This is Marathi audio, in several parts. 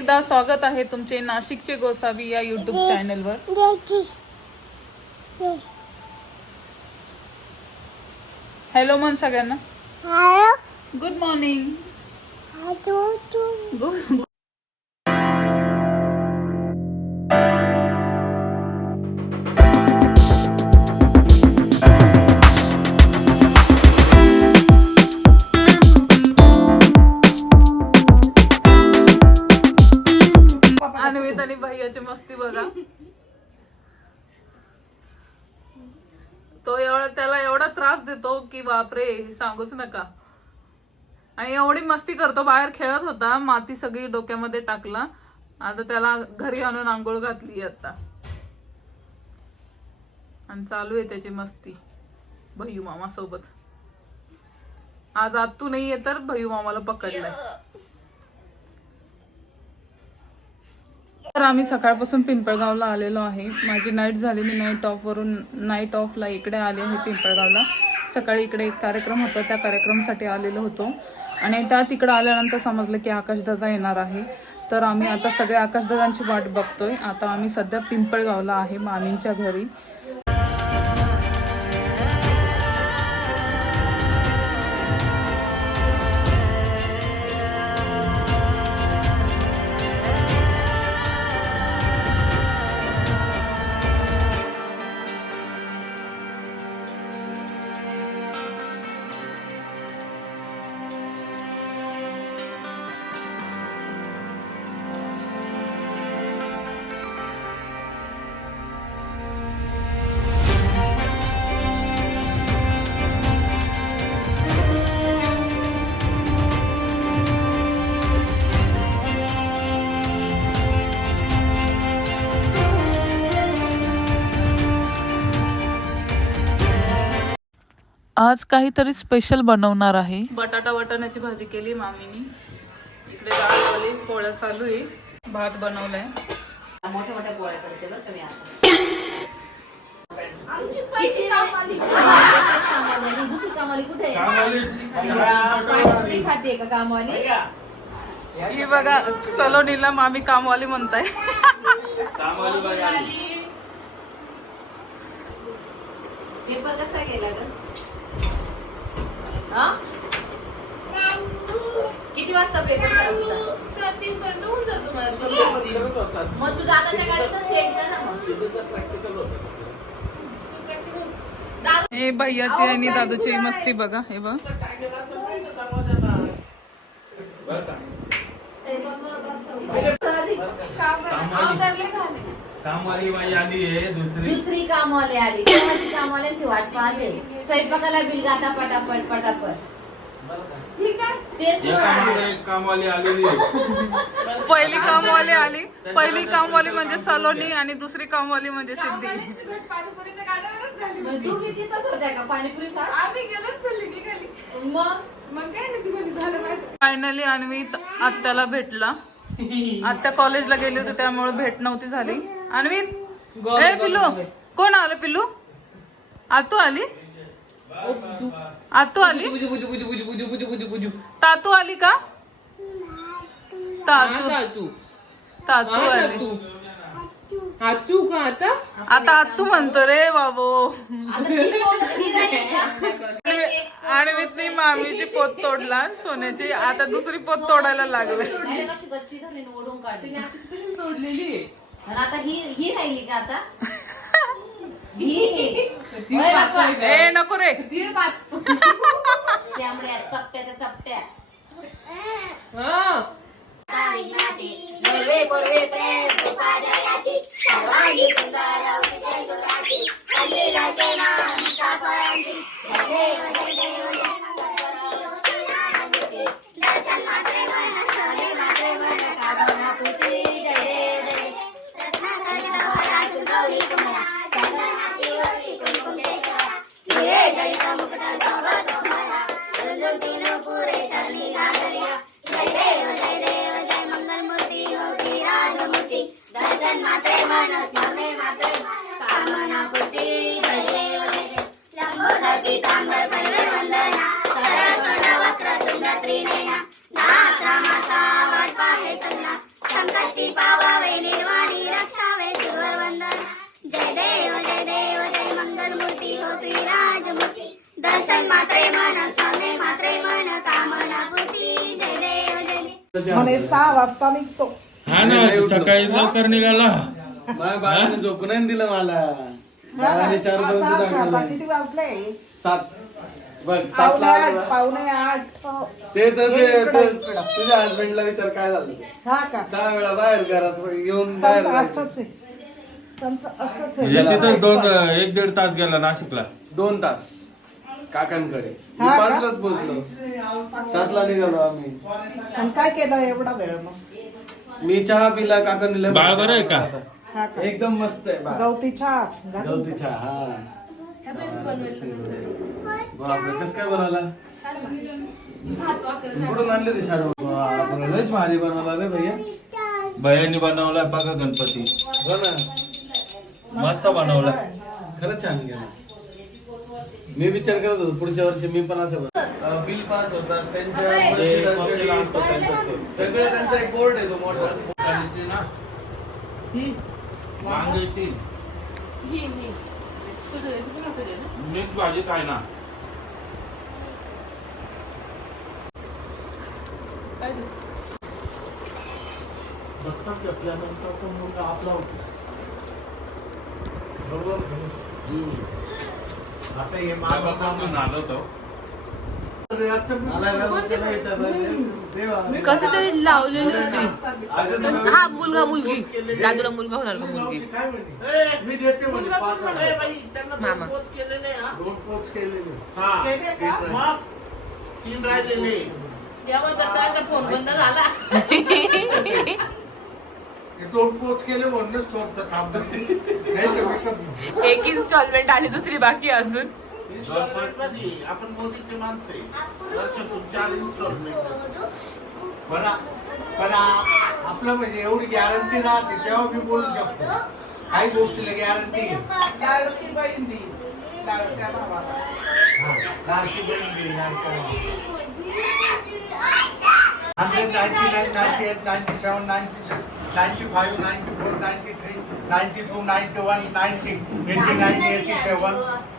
एकदा स्वागत आहे तुमचे नाशिकचे गोसावी या युट्यूब चॅनलवर हॅलो मन सगळ्यांना. गुड मॉर्निंग गुड तो एवढा त्याला एवढा त्रास देतो की बापरे सांगूच नका. आणि एवढी मस्ती करतो बाहेर खेळत होता माती सगळी डोक्यामध्ये टाकला. आता त्याला घरी आणून आंघोळ घातली आता. आणि चालू आहे त्याची मस्ती भैयू मामा सोबत आज आत्तू नाहीये तर भयू मामाला पकडलाय. तर आम्ही सकाळपासून पिंपळगावला आलेलो आहे. माझी नाईट झाली मी नाईट ऑफवरून नाईट ऑफला इकडे आले आहे पिंपळगावला. सकाळी इकडे एक कार्यक्रम होता त्या कार्यक्रमासाठी आलेलो होतो. आणि त्या तिकडं आल्यानंतर समजलं की आकाशदादा येणार आहे. तर आम्ही आता सगळ्या आकाशदादांची वाट बघतोय. आता आम्ही सध्या पिंपळगावला आहे मामींच्या घरी. आज काहीतरी स्पेशल बनवणार आहे. बटाटा वाटाण्याची भाजी केली मामीनी. इकडे डाळ आली पोळ्या चालू आहे. भात बनवलाय. मोठ्या मोठ्या पोळ्या करते बरं का मी आता कामाली कामाली दुसरी कामाली कुठे आहे? पाणीपुरी खाते का कामवाली? ही बघा सलोनीला मामी कामवाली म्हणताय. पेपर कसा गेला ग? किती वाजता पेपर झाला तुझा मग तू दादाच्या गाडीतच यायचं ना मग? हे भैयाची आणि दादूची मस्ती बघा हे बघ. कामवाली बाई आली आहे दुसरी. दुसरी कामवाली आली. कामाची कामवाल्यांची वाट पाहते. स्वयंपाकाला बिल गाता पटापट पटापट. तेच एका मागे एक कामवाली आलेली आहे. पहिली कामवाली आली. पहिली कामवाली म्हणजे सलोनी आणि दुसरी कामवाली म्हणजे सिद्धी. मग तू कितीच होत्या का? पाणीपुरी खा. आम्ही मग? फायनली अन्वित आत्याला भेटला. आत्या कॉलेजला गेली होती त्यामुळे भेट नव्हती झाली. ए पिल्लू कोण आलं पिल्लू? आतू आली? आतू आली? तातू आली का? तातू. तातू. आली. तू का आता? आता आतू म्हणतो रे बाबू. ती तोंड ती मामीची पोत तोडला सोन्याची. आता दुसरी पोत तोडायला लागले. नाही रे, कशी गच्ची धरून ओढून काढली. तोडलेली आणि आता ही ही राहिली का आता? ही. होय बाप्पा. ए नको रे. વચનમાં પ્રેમનો સમયમાં પ્રેમ કામના પૂર્તિ કરે ઓલે લંબોદર પીતાંબર પર્વે મને સા વાસ્તવિક તો हा ना सकाळी लवकर निघाला. माझ्या बाळाने नाही दिलं मला. बाळाने चार पर्यंत किती वाजले? सात. बघ सातला पावणे आठ. पावणे आठ. ते तर ते इकडं, ते- इकडं. तुझ्या हसबंडला विचार काय झालं? हा का? सहा वेळा बाहेर घरात येऊन बाहेर त्यांचं जायचं. असंच आहे. त्यांचं असंच म्हणजे आहे तिथं दोन एक दीड तास गेला नाशिकला. दोन तास. काकांकडे. मी हा का? पाचलाच पोहोचलो. सातला निघालो आम्ही. आणि काय केलं एवढा वेळ मग? मी चहा पिला काकांनी लय बाळ बरं आहे का? हा का? एकदम मस्त आहे बाळ. गवती चहा घाल. गवती चहा हा. बापरे कसं काय बनवला? कुठून आणले ते शाडू? बापरे, लयच भारी बनवला रे भैया. भयानी बनवलाय बघा गणपती. हो ना. मस्त बनवलाय खरंच छान गेलं. मी विचार करत होतो पुढच्या वर्षी मी पण असं बन- बिल पास होतात त्यांच्या सगळे त्यांचा एक बोर्ड आहे तो मोठा. मिक्स भाजी काय ना. आलो तो? मला व्यवस्थित त्याला विचारलं, देवा. कसं तरी लावलेली होती. हा मुलगा मुलगी. दादूला मुलगा होणार का मुलगी. मामा. दोन पोच केलेले. केले का? फोन बंद झाला. दोन पोच केले म्हणूनच थोडंसं थांबतो. नाही तर पण- पण पण आपलं म्हणजे एवढी गॅरंटी राहते तेव्हा मी बोलू शकतो काही गोष्टीला गॅरंटी लाडकी बहीण दी लाडक्या भावाला लाडकी बहीण देईल, लाडक्या नाईन्टी 199, 98, 97, 96, 95, 94, 93, 92, 91, 90, 89, 87. अरे,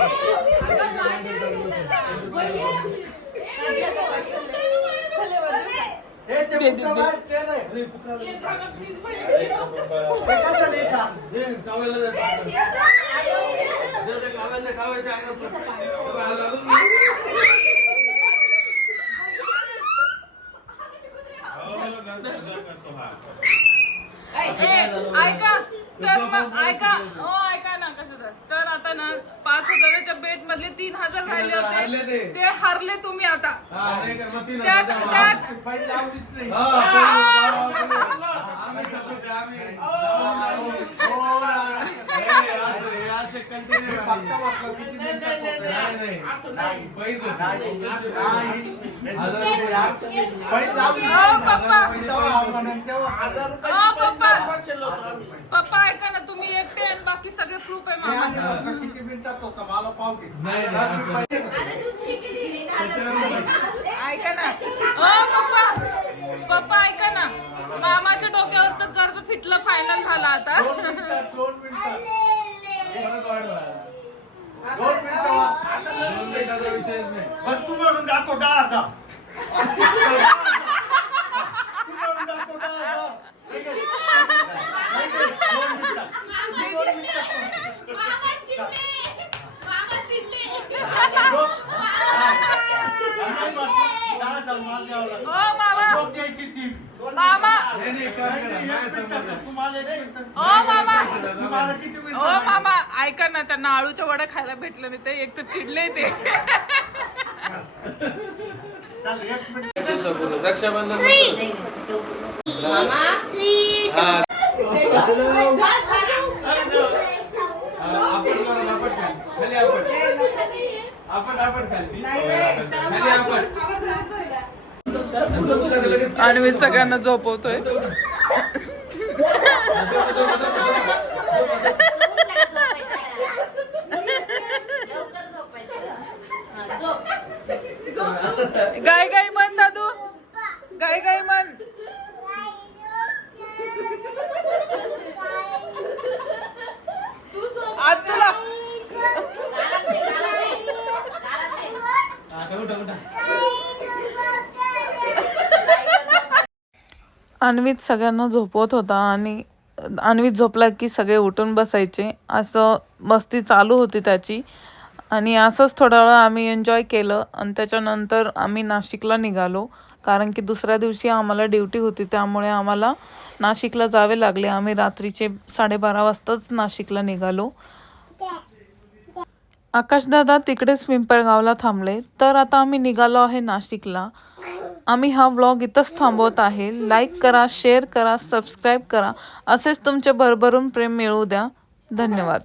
ऐका तर मग ऐका हो ऐका ना कसं तर तर आता ना पाच हजाराच्या बेड मधले तीन हजार राहिले होते ते. हरले तुम्ही आता हा, त्यात- हा, हो. हे हे हो. पप्पा. पप्पा पप्पा ऐका ना तुम्ही बाकी सगळे प्रूफ आहे मामाचं. किती मिनिटात होता मला पाव घे. ऐका ना. अ पप्पा. पप्पा ऐका ना. मामाच्या डोक्यावरचं कर्ज फिटलं फायनल झालं आता. दोन मिनिटात मिनिटं. दोन मिनिटाचा विषयच नाही पण तू म्हणून दाखव डाळ आता तू म्हणून दाखव डाळ आता. नाही का? नाही का? दोन मिनिटात. तू दोन मिनिटात कर. लोक- हा. नाही म्हटलं, डाळ घाल, माल द्यावा लागेल. ओ मामा लोक द्यायची तीन. मामा नाही, नाही, काय करा, एक मिनिटात. तुम्हाला ओ मामा. ओ ऐका ना त्यांना आळूच्या वड्या खायला भेटलं नाही ते. एक तर चिडले ते. रक्षाबंधन हा आपण आपण आपण. खाली आपण. आणि मी सगळ्यांना झोपवतोय लवकर झोपायचं हा, झोप गाय गाय मन दादू गाय गाय मन आज तुला गालात नाही, गालात नाही. गालात नाही. आता उठा उठा अन्वित सगळ्यांना झोपवत होता आणि अन्वित झोपला की सगळे उठून बसायचे. असं मस्ती चालू होती त्याची. आणि असंच थोडा वेळ आम्ही एन्जॉय केलं आणि त्याच्यानंतर आम्ही नाशिकला निघालो. कारण की दुसऱ्या दिवशी आम्हाला ड्युटी होती त्यामुळे आम्हाला नाशिकला जावे लागले. आम्ही रात्रीचे साडेबारा वाजताच नाशिकला निघालो. आकाशदादा तिकडेच पिंपळगावला थांबले. तर आता आम्ही निघालो आहे नाशिकला. आम्ही हा व्लॉग इथंच थांबवत आहे. लाईक करा शेअर करा सबस्क्राईब करा. असेच तुमचे भरभरून प्रेम मिळू द्या. धन्यवाद.